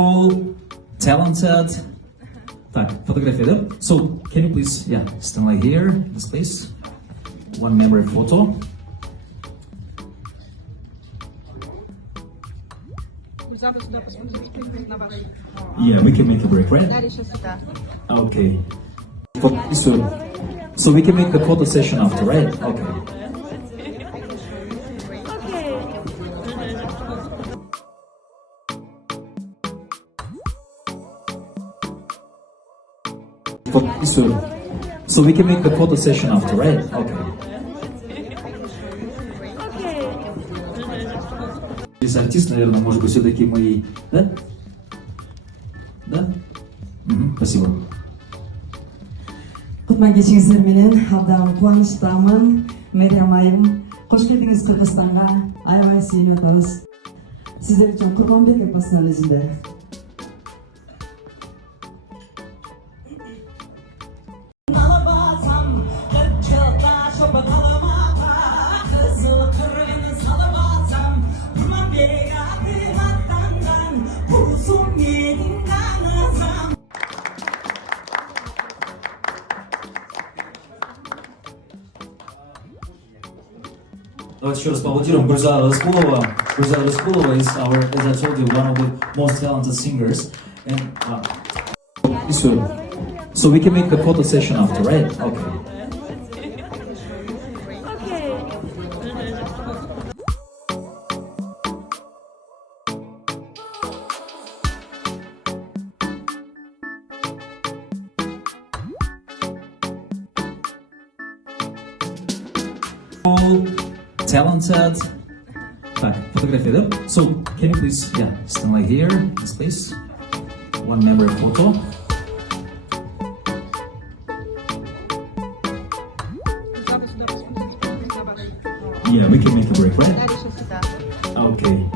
All talented. Так, фотография, да? So, can you please, stand like here, this place. One memory photo. Yeah, we can make a break, right? Okay. So we can make the photo session after, right? Okay. So we can make the photo session after, right? Okay. Здесь артист, наверное, может быть, все-таки мои, да? Да? Спасибо. Кутман кечиңиздер менен абдан кубанычтамын. Мэриям айым, кош келдиңиз Кыргызстанга. Аябай сүйүнүп атабыз. Сиздер үчүн Курманбек эпосунун өзүндө. Давайте еще раз поаплодируем Гулзада Рыскулова. Гулзада Рыскулова is our, as I told you, one of the most talented singers. And so we can make the photo session after, right? Okay. All talented. Так, фотография, да? So, can you please, stand like here, this place. One memory photo. Yeah, we can make a break, right? Okay.